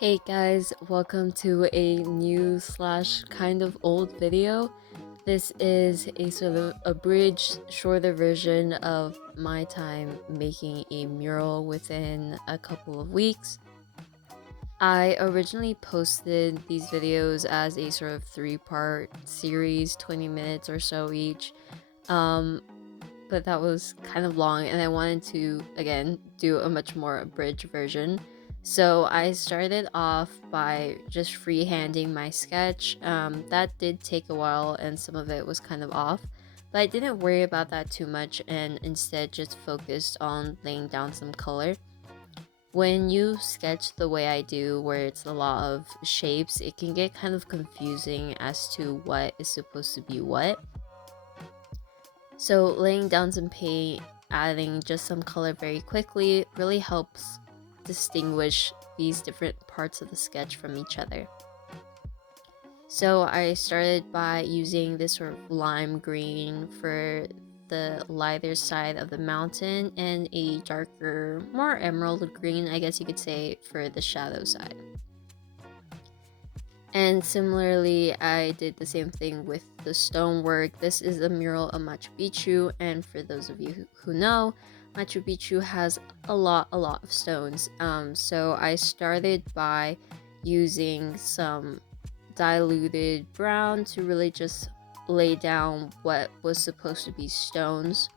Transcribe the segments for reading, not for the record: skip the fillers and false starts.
Hey guys, welcome to a new slash kind of old video. This is a sort of abridged, shorter version of my time making a mural within a couple of weeks. I originally posted these videos as a sort of 3-part series, 20 minutes or so each. But that was kind of long and I wanted to, again, do a much more abridged version. So I started off by just freehanding my sketch. That did take a while and some of it was kind of off, but I didn't worry about that too much and instead just focused on laying down some color. When you sketch the way I do, where it's a lot of shapes, it can get kind of confusing as to what is supposed to be what. So laying down some paint, adding just some color very quickly really helps distinguish these different parts of the sketch from each other. So I started by using this sort of lime green for the lighter side of the mountain and a darker, more emerald green, I guess you could say, for the shadow side. And similarly, I did the same thing with the stonework. This is a mural of Machu Picchu, and for those of you who know, Machu Picchu has a lot of stones. So I started by using some diluted brown to really just lay down what was supposed to be stones.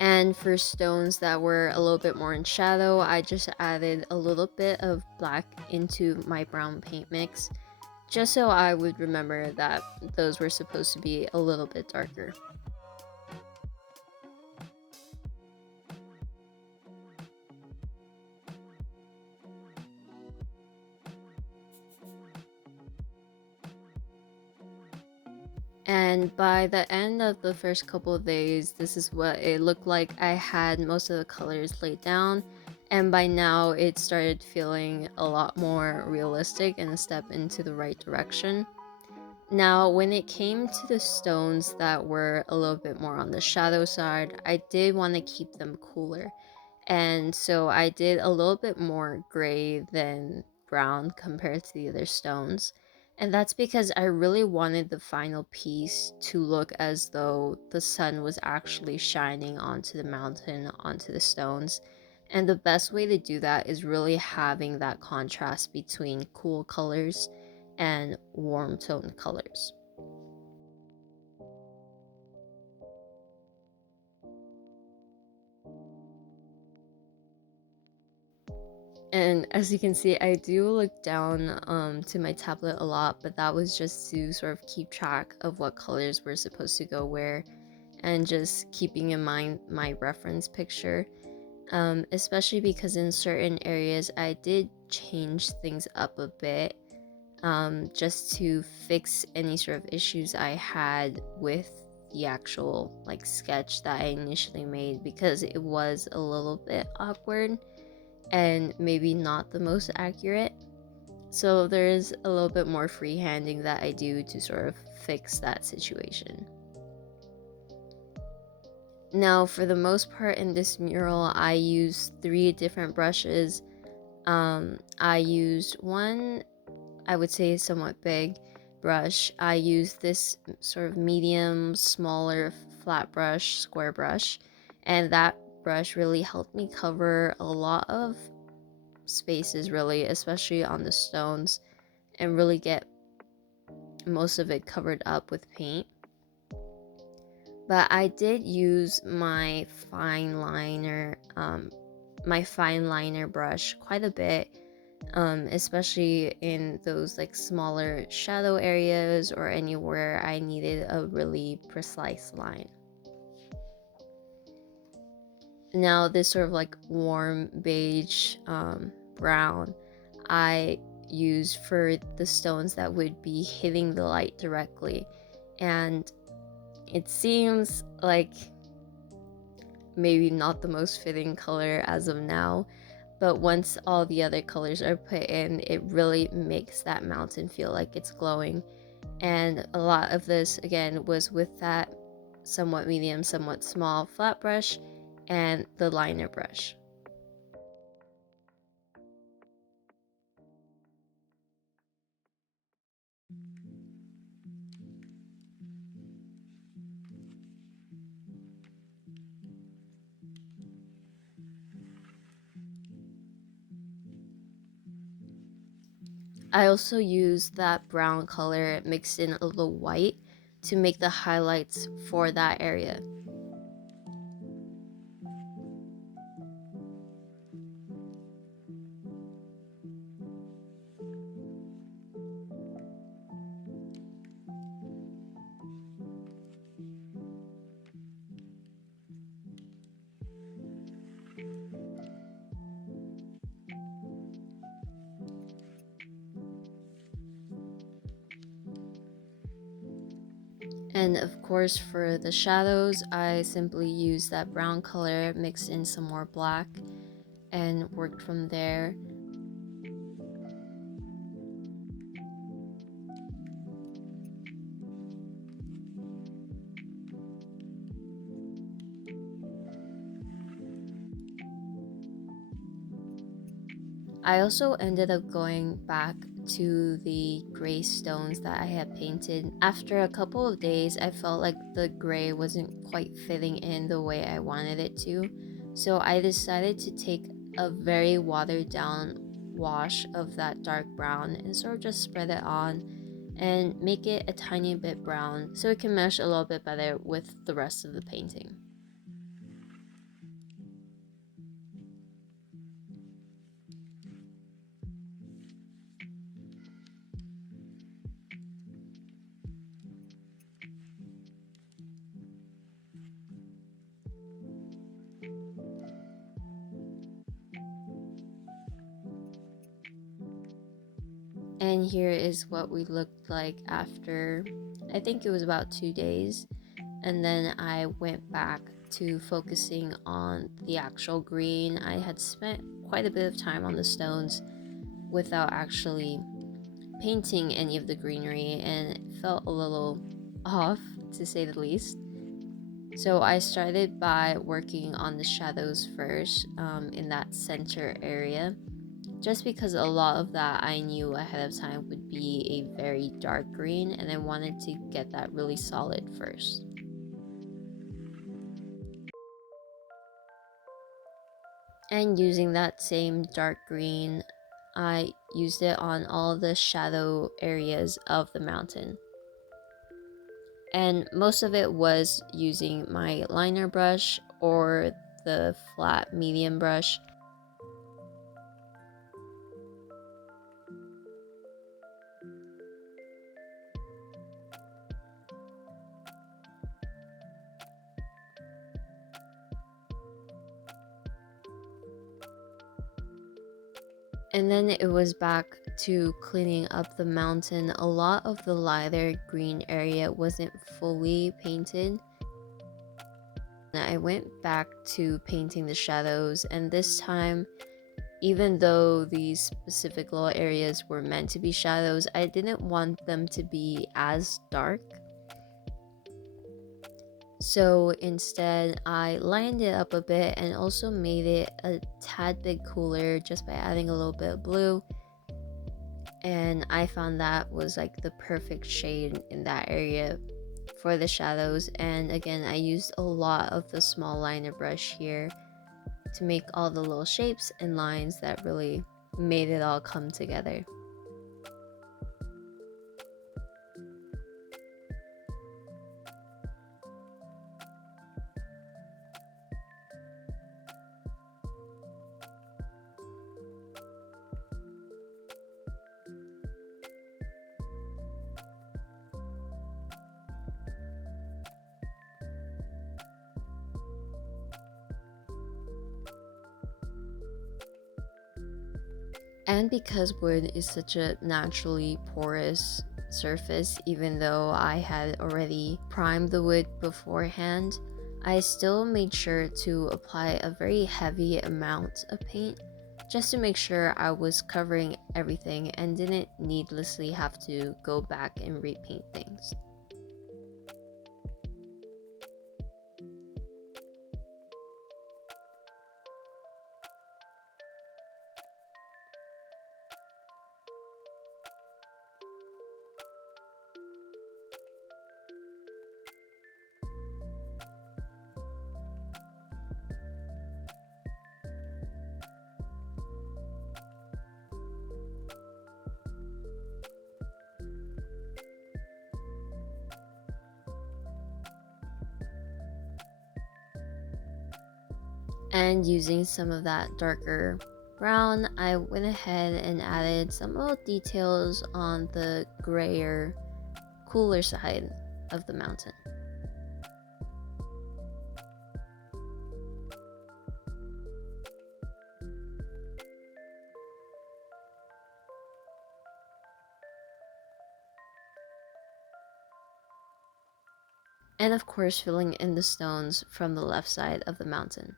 And for stones that were a little bit more in shadow, I just added a little bit of black into my brown paint mix, just so I would remember that those were supposed to be a little bit darker. And by the end of the first couple of days, this is what it looked like. I had most of the colors laid down, and by now it started feeling a lot more realistic and a step into the right direction. Now, when it came to the stones that were a little bit more on the shadow side, I did want to keep them cooler. And so I did a little bit more gray than brown compared to the other stones. And that's because I really wanted the final piece to look as though the sun was actually shining onto the mountain, onto the stones. And the best way to do that is really having that contrast between cool colors and warm toned colors. And as you can see, I do look down to my tablet a lot, but that was just to sort of keep track of what colors were supposed to go where and just keeping in mind my reference picture. Especially because in certain areas I did change things up a bit just to fix any sort of issues I had with the actual sketch that I initially made, because it was a little bit awkward and maybe not the most accurate. So there's a little bit more freehanding that I do to sort of fix that situation. Now, for the most part in this mural, I used 3 different brushes. I used one, I would say, somewhat big brush. I used this sort of medium, smaller, flat brush, square brush, and that brush really helped me cover a lot of spaces, really, especially on the stones, and really get most of it covered up with paint. But I did use my fine liner brush quite a bit, especially in those smaller shadow areas or anywhere I needed a really precise line. Now this sort of warm beige brown I use for the stones that would be hitting the light directly, and it seems like maybe not the most fitting color as of now, but once all the other colors are put in, it really makes that mountain feel like it's glowing. And a lot of this, again, was with that somewhat medium, somewhat small flat brush, and the liner brush. I also used that brown color mixed in a little white to make the highlights for that area. And of course for the shadows, I simply used that brown color, mixed in some more black, and worked from there. I also ended up going back to the gray stones that I had painted. After a couple of days, I felt like the gray wasn't quite fitting in the way I wanted it to. So I decided to take a very watered down wash of that dark brown and sort of just spread it on and make it a tiny bit brown so it can mesh a little bit better with the rest of the painting. And here is what we looked like after, I think it was about 2 days. And then I went back to focusing on the actual green. I had spent quite a bit of time on the stones without actually painting any of the greenery, and it felt a little off, to say the least. So I started by working on the shadows first, in that center area, just because a lot of that I knew ahead of time would be a very dark green, and I wanted to get that really solid first. And using that same dark green, I used it on all the shadow areas of the mountain. And most of it was using my liner brush or the flat medium brush. And then it was back to cleaning up the mountain. A lot of the lighter green area wasn't fully painted. I went back to painting the shadows, and this time, even though these specific little areas were meant to be shadows, I didn't want them to be as dark. So instead, I lined it up a bit and also made it a tad bit cooler just by adding a little bit of blue. And I found that was like the perfect shade in that area for the shadows. And again, I used a lot of the small liner brush here to make all the little shapes and lines that really made it all come together. And because wood is such a naturally porous surface, even though I had already primed the wood beforehand, I still made sure to apply a very heavy amount of paint just to make sure I was covering everything and didn't needlessly have to go back and repaint things. And using some of that darker brown, I went ahead and added some little details on the grayer, cooler side of the mountain. And of course filling in the stones from the left side of the mountain.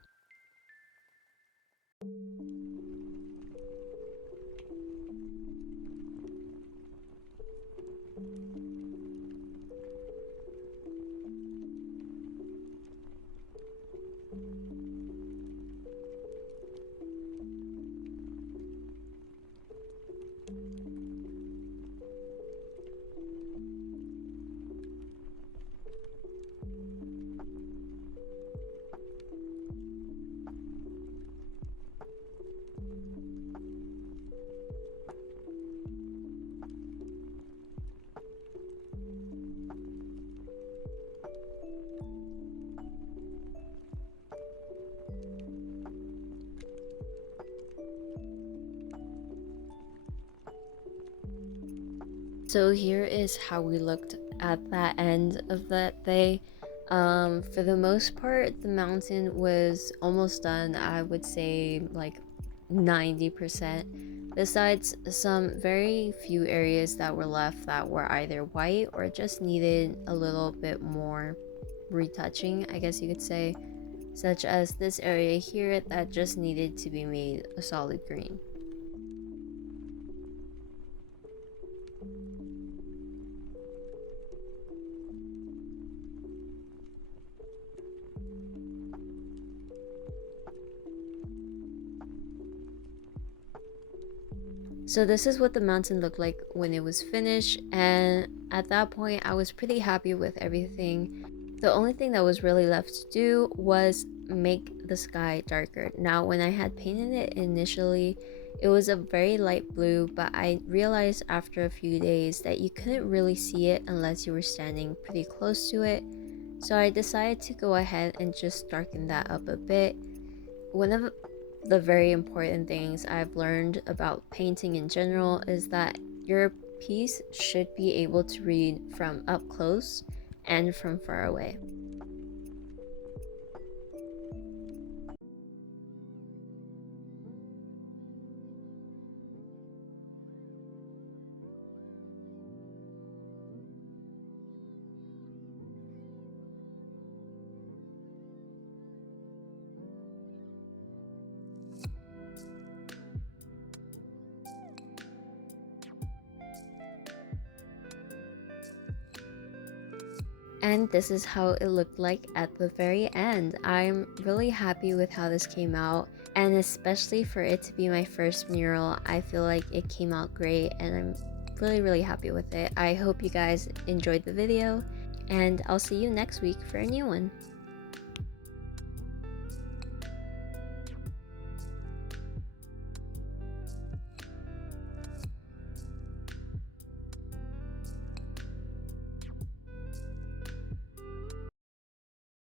So here is how we looked at that end of that day. For the most part, the mountain was almost done. I would say like 90%. Besides some very few areas that were left that were either white or just needed a little bit more retouching, I guess you could say, such as this area here that just needed to be made a solid green. So this is what the mountain looked like when it was finished, and at that point I was pretty happy with everything. The only thing that was really left to do was make the sky darker. Now when I had painted it initially, it was a very light blue, but I realized after a few days that you couldn't really see it unless you were standing pretty close to it. So I decided to go ahead and just darken that up a bit. One of the very important things I've learned about painting in general is that your piece should be able to read from up close and from far away. And this is how it looked like at the very end. I'm really happy with how this came out, and especially for it to be my first mural, I feel like it came out great and I'm really happy with it. I hope you guys enjoyed the video, and I'll see you next week for a new one.